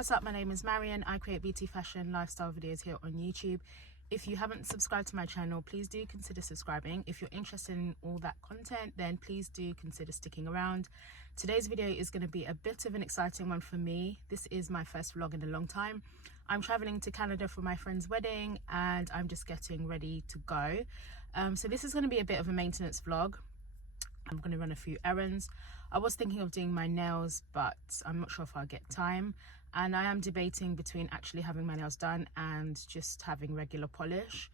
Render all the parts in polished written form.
what's up? My name is Marion. I create beauty, fashion, lifestyle videos here on YouTube. If you haven't subscribed to my channel, please do consider subscribing. If you're interested in all that content, then please do consider sticking around. Today's video is going to be a bit of an exciting one for me. This is my first vlog in a long time. I'm traveling to Canada for my friend's wedding and I'm just getting ready to go. So this is going to be a bit of a maintenance vlog. I'm going to run a few errands. I was thinking of doing my nails, but I'm not sure if I'll get time. And I am debating between actually having my nails done and just having regular polish.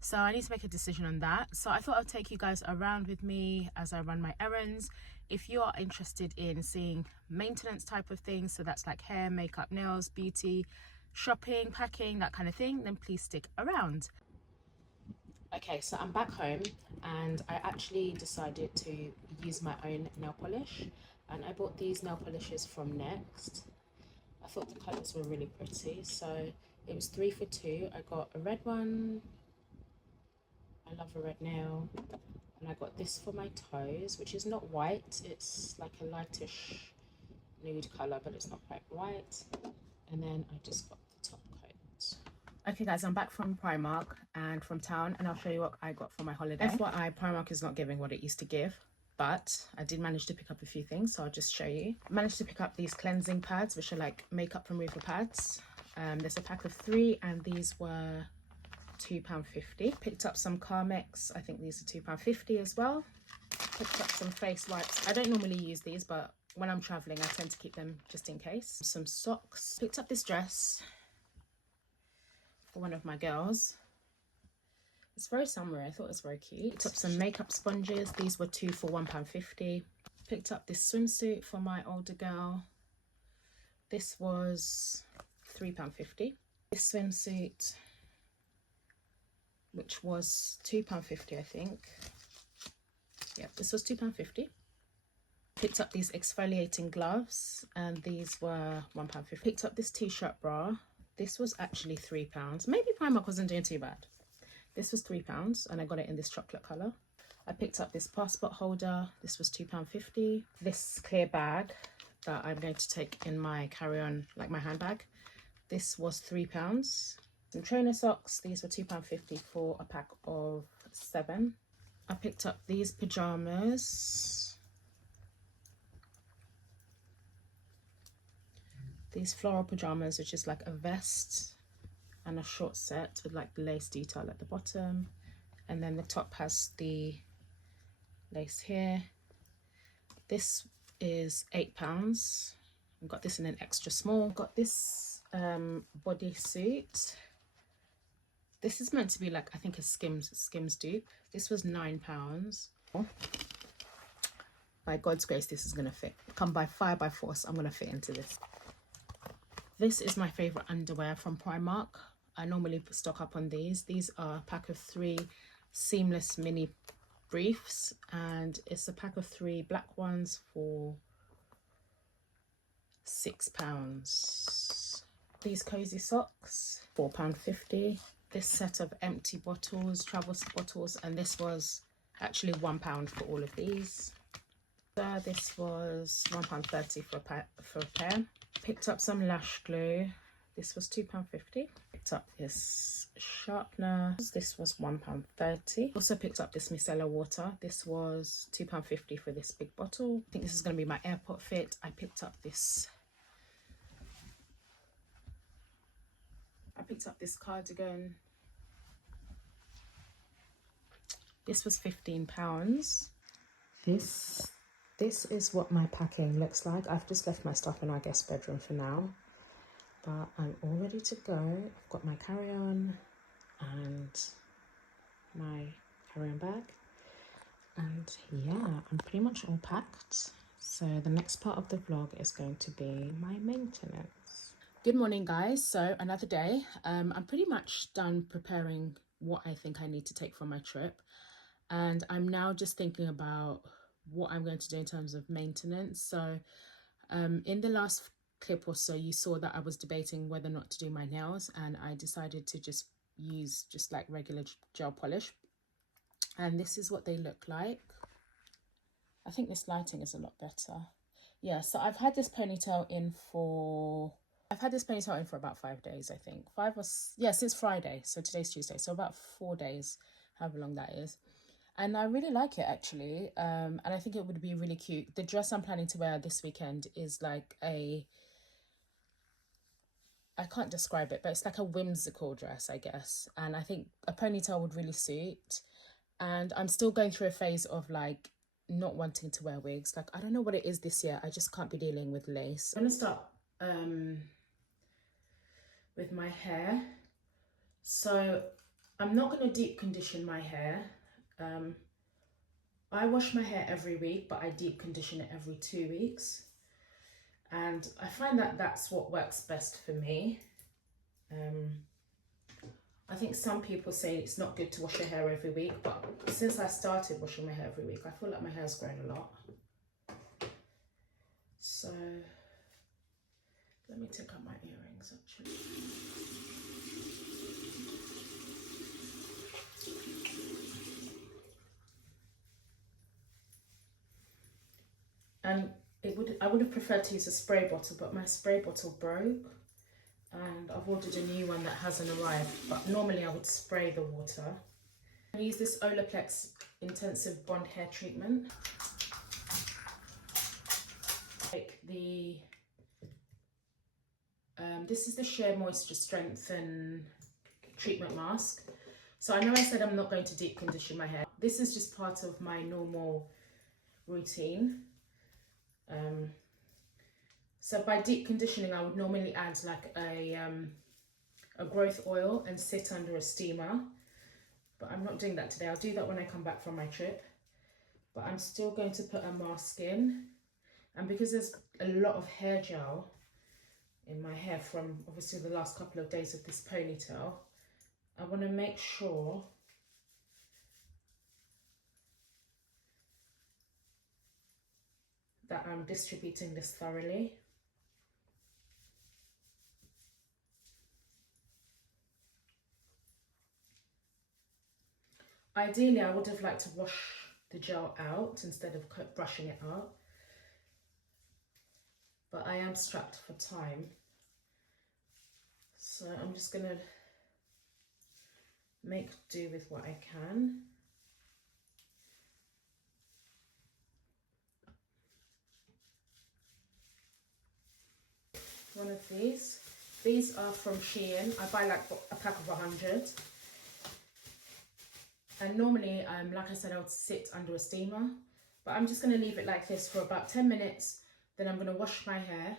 So I need to make a decision on that. So I thought I'd take you guys around with me as I run my errands. If you are interested in seeing maintenance type of things, so that's like hair, makeup, nails, beauty, shopping, packing, that kind of thing, then please stick around. Okay, so I'm back home and I actually decided to use my own nail polish, and I bought these nail polishes from Next. I thought the colours were really pretty, so it was 3 for 2. I got a red one, I love a red nail, and I got this for my toes, which is not white, it's like a lightish nude colour, but it's not quite white. And then I just got the top coat. Okay guys, I'm back from Primark and from town, and I'll show you what I got for my holiday. FYI, Primark is not giving what it used to give, but I did manage to pick up a few things, so I'll just show you. I managed to pick up these cleansing pads, which are like makeup remover pads. There's a pack of 3 and these were £2.50. Picked up some Carmex, I think these are £2.50 as well. Picked up some face wipes. I don't normally use these, but when I'm traveling I tend to keep them just in case. Some socks. Picked up this dress for one of my girls. It's very summery. I thought it was very cute. Picked up some makeup sponges. These were 2 for £1.50. Picked up this swimsuit for my older girl. This was £3.50. This swimsuit, which was £2.50, I think. Yeah, this was £2.50. Picked up these exfoliating gloves, and these were £1.50. Picked up this t-shirt bra. This was actually £3. Maybe Primark wasn't doing too bad. This was £3 and I got it in this chocolate colour. I picked up this passport holder. This was £2.50. This clear bag that I'm going to take in my carry-on, like my handbag. This was £3. Some trainer socks. These were £2.50 for a pack of 7. I picked up these pyjamas. These floral pyjamas, which is like a vest and a short set with like the lace detail at the bottom, and then the top has the lace here. This is £8. I got this in an extra small. Got this bodysuit. This is meant to be like, I think, a Skims dupe. This was £9. By God's grace, this is gonna fit. Come by fire by force, I'm gonna fit into this. This is my favorite underwear from Primark. I normally stock up on these. These are a pack of 3 seamless mini briefs, and it's a pack of 3 black ones for £6. These cozy socks, £4.50. This set of empty bottles, travel bottles, and this was actually £1 for all of these. This was £1.30 for a pair. Picked up some lash glue. This was £2.50. Picked up this sharpener. This was £1.30. Also picked up this micellar water. This was £2.50 for this big bottle. I think this is going to be my airport fit. I picked up this cardigan. This was £15. This is what my packing looks like. I've just left my stuff in our guest bedroom for now, but I'm all ready to go. I've got my carry-on and my carry-on bag, and yeah, I'm pretty much all packed. So the next part of the vlog is going to be my maintenance. Good morning guys. So another day. I'm pretty much done preparing what I think I need to take for my trip, and I'm now just thinking about what I'm going to do in terms of maintenance. So in the last clip or so, you saw that I was debating whether or not to do my nails, and I decided to just use like regular gel polish, and this is what they look like. I think this lighting is a lot better. Yeah, so I've had this ponytail in for I've had this ponytail in for about 5 days, I think. Yeah, since Friday. So today's Tuesday. So about 4 days, however long that is. And I really like it, actually. And I think it would be really cute. The dress I'm planning to wear this weekend is like I can't describe it, but it's like a whimsical dress, I guess. And I think a ponytail would really suit. And I'm still going through a phase of like not wanting to wear wigs. Like, I don't know what it is this year. I just can't be dealing with lace. I'm going to start with my hair. So I'm not going to deep condition my hair. I wash my hair every week, but I deep condition it every 2 weeks. And I find that that's what works best for me. I think some people say it's not good to wash your hair every week, but since I started washing my hair every week, I feel like my hair's grown a lot. So let me take out my earrings actually. And I would have preferred to use a spray bottle, but my spray bottle broke. And I've ordered a new one that hasn't arrived, but normally I would spray the water. I use this Olaplex Intensive Bond Hair Treatment. Like this is the Sheer Moisture Strengthen Treatment Mask. So I know I said I'm not going to deep condition my hair. This is just part of my normal routine. So by deep conditioning, I would normally add like a growth oil and sit under a steamer, but I'm not doing that today. I'll do that when I come back from my trip, but I'm still going to put a mask in. And because there's a lot of hair gel in my hair from obviously the last couple of days of this ponytail, I want to make sure that I'm distributing this thoroughly. Ideally, I would have liked to wash the gel out instead of brushing it out, but I am strapped for time. So I'm just going to make do with what I can. One of these. These are from Shein. I buy like a pack of 100. And normally, like I said, I would sit under a steamer, but I'm just going to leave it like this for about 10 minutes. Then I'm going to wash my hair.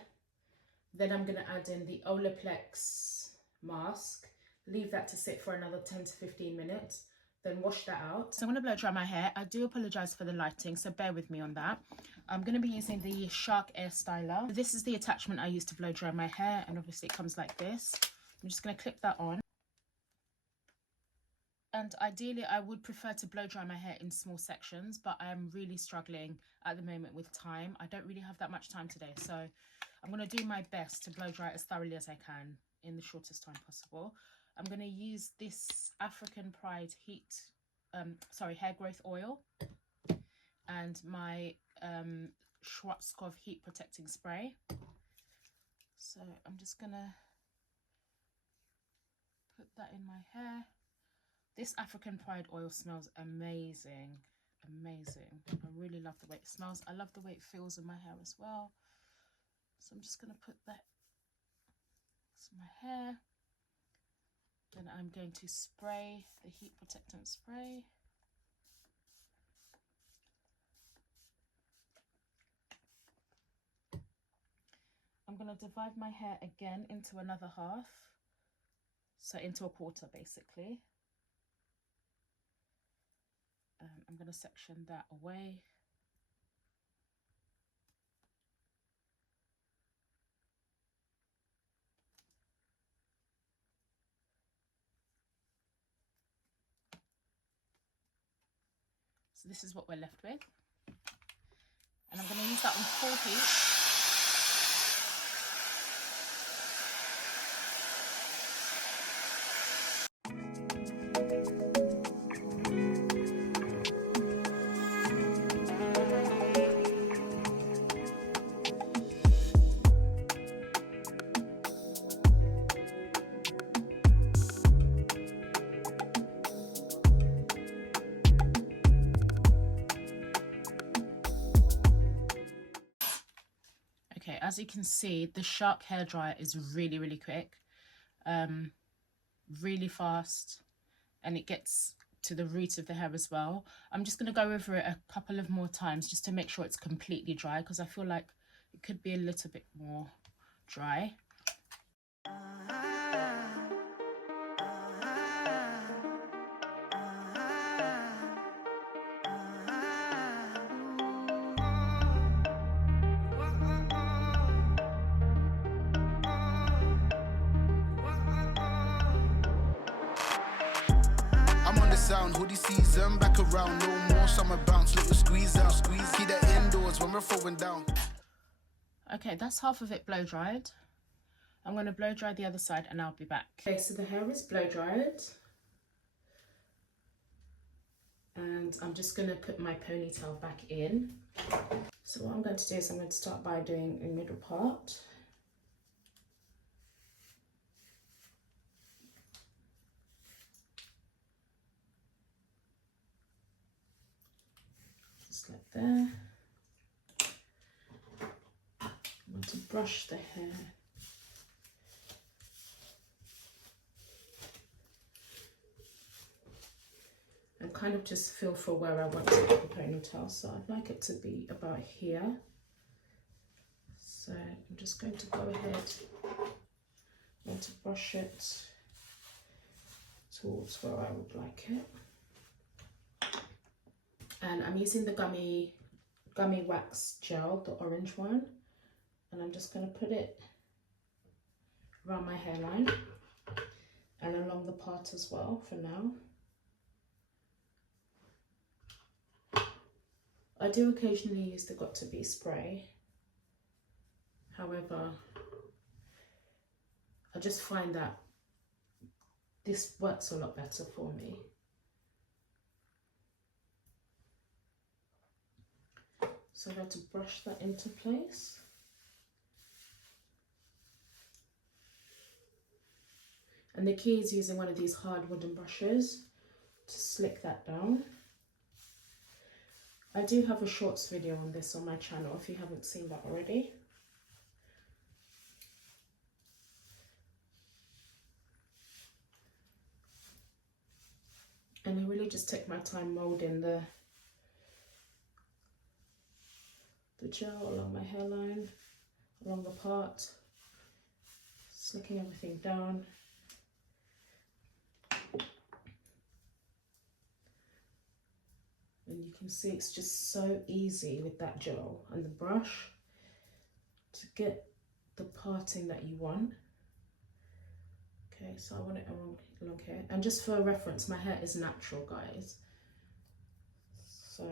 Then I'm going to add in the Olaplex mask, leave that to sit for another 10 to 15 minutes, then wash that out. So I'm going to blow dry my hair. I do apologize for the lighting, so bear with me on that. I'm going to be using the Shark Air Styler. This is the attachment I use to blow dry my hair, and obviously it comes like this. I'm just going to clip that on. And ideally, I would prefer to blow dry my hair in small sections, but I am really struggling at the moment with time. I don't really have that much time today, so I'm going to do my best to blow dry as thoroughly as I can in the shortest time possible. I'm going to use this African Pride hair growth oil and my Schwarzkopf heat protecting spray. So I'm just going to put that in my hair. This African Pride oil smells amazing, amazing. I really love the way it smells. I love the way it feels in my hair as well. So I'm just going to put that in my hair. Then I'm going to spray the heat protectant spray. I'm going to divide my hair again into another half. So into a quarter basically. I'm going to section that away. So this is what we're left with. And I'm going to use that on full heat. as you can see, the Shark hairdryer is really, really quick, really fast, and it gets to the root of the hair as well. I'm just going to go over it a couple of more times just to make sure it's completely dry, because I feel like it could be a little bit more dry. Sound hoodie season back around, no more summer bounce, little squeeze out, squeeze, keep that indoors when we're throwing down. Okay, that's half of it blow dried. I'm going to blow dry the other side and I'll be back. Okay, so the hair is blow dried, and I'm just going to put my ponytail back in. So what I'm going to do is I'm going to start by doing a middle part. Like there. I want to brush the hair. And kind of just feel for where I want to put the ponytail. So I'd like it to be about here. So I'm just going to go ahead. I want to brush it towards where I would like it. And I'm using the gummy wax gel, the orange one, and I'm just going to put it around my hairline and along the part as well for now. I do occasionally use the Got To Be spray. However, I just find that this works a lot better for me. So I'm going to brush that into place. And the key is using one of these hard wooden brushes to slick that down. I do have a shorts video on this on my channel if you haven't seen that already. And I really just take my time molding the gel along my hairline, along the part, slicking everything down. And you can see it's just so easy with that gel and the brush to get the parting that you want. Okay, so I want it along here. And just for reference, my hair is natural, guys. So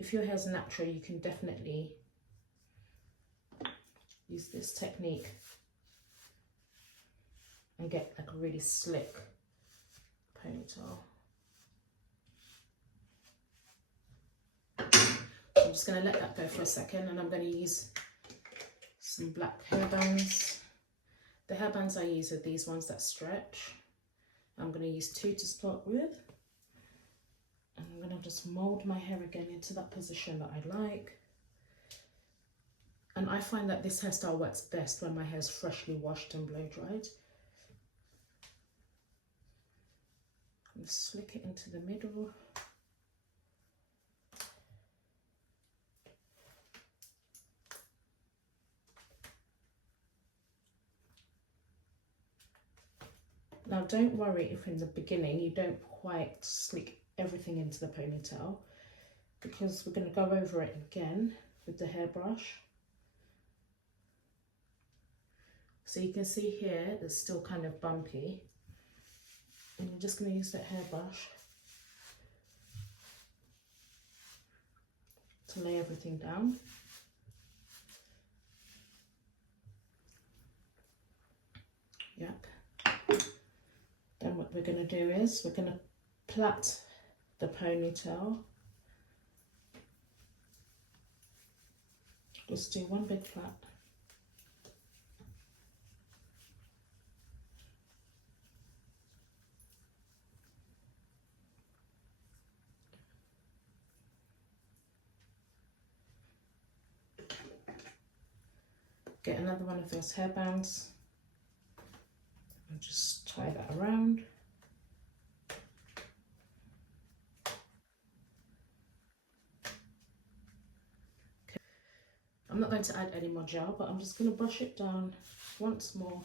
if your hair's natural, you can definitely use this technique and get like a really slick ponytail. So I'm just going to let that go for a second, and I'm going to use some black hairbands. The hairbands I use are these ones that stretch. I'm going to use 2 to start with. And I'm going to just mold my hair again into that position that I like. And I find that this hairstyle works best when my hair is freshly washed and blow dried. I'm going to slick it into the middle. Now don't worry if in the beginning you don't quite slick everything into the ponytail, because we're going to go over it again with the hairbrush. So you can see here it's still kind of bumpy, and you're just going to use that hairbrush to lay everything down. Yep. Then what we're going to do is we're going to plait the ponytail. Just do one big plait. Get another one of those hairbands and just tie that around. Okay. I'm not going to add any more gel, but I'm just going to brush it down once more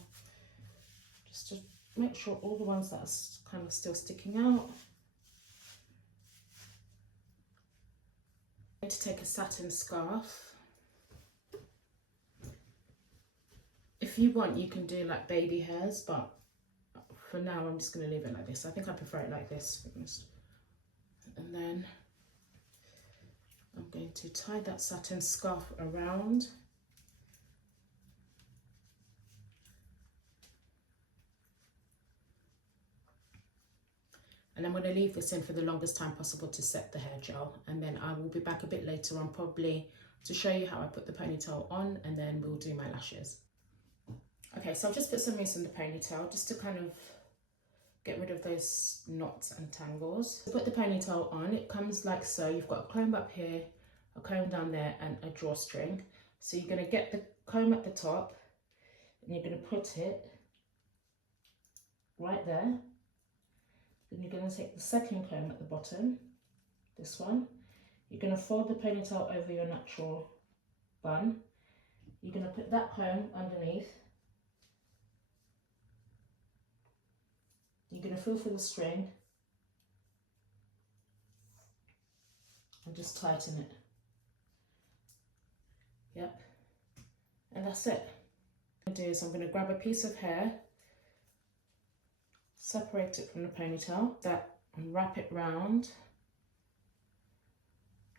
just to make sure all the ones that are kind of still sticking out. I'm going to take a satin scarf. If you want, you can do like baby hairs, but for now I'm just going to leave it like this. I think I prefer it like this. And then I'm going to tie that satin scarf around. And I'm going to leave this in for the longest time possible to set the hair gel. And then I will be back a bit later on, probably to show you how I put the ponytail on, and then we'll do my lashes. Okay, so I've just put some mousse in the ponytail just to kind of get rid of those knots and tangles. Put the ponytail on, it comes like so. You've got a comb up here, a comb down there, and a drawstring. So you're going to get the comb at the top and you're going to put it right there. Then you're going to take the second comb at the bottom, this one. You're going to fold the ponytail over your natural bun. You're going to put that comb underneath. You're going to feel for the string and just tighten it. Yep. And that's it. What I'm going to do is I'm going to grab a piece of hair, separate it from the ponytail, and wrap it round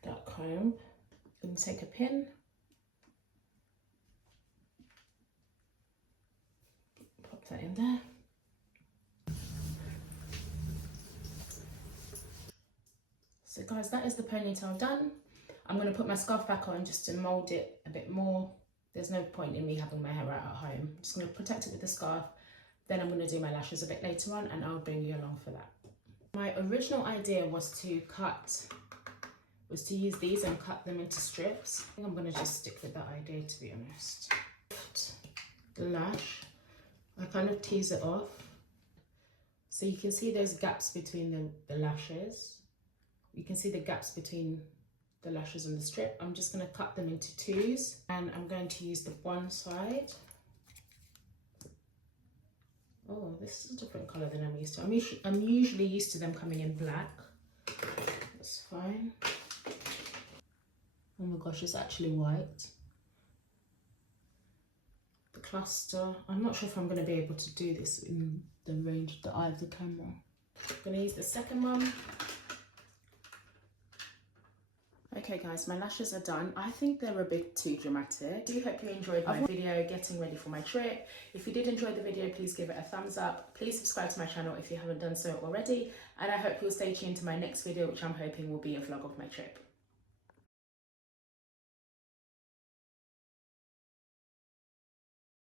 that comb. I'm going to take a pin, pop that in there. So guys, that is the ponytail done. I'm going to put my scarf back on just to mould it a bit more. There's no point in me having my hair out at home. I'm just going to protect it with the scarf. Then I'm going to do my lashes a bit later on, and I'll bring you along for that. My original idea was to use these and cut them into strips. I think I'm going to just stick with that idea, to be honest. The lash, I kind of tease it off. So you can see those gaps between the lashes. You can see the gaps between the lashes and the strip. I'm just going to cut them into twos, and I'm going to use the one side. Oh, this is a different colour than I'm used to. I'm usually used to them coming in black. That's fine. Oh my gosh, it's actually white. The cluster. I'm not sure if I'm going to be able to do this in the range of the eye of the camera. I'm going to use the second one. Okay guys, my lashes are done. I think they're a bit too dramatic. I do hope you enjoyed my video getting ready for my trip. If you did enjoy the video, please give it a thumbs up. Please subscribe to my channel if you haven't done so already. And I hope you'll stay tuned to my next video, which I'm hoping will be a vlog of my trip.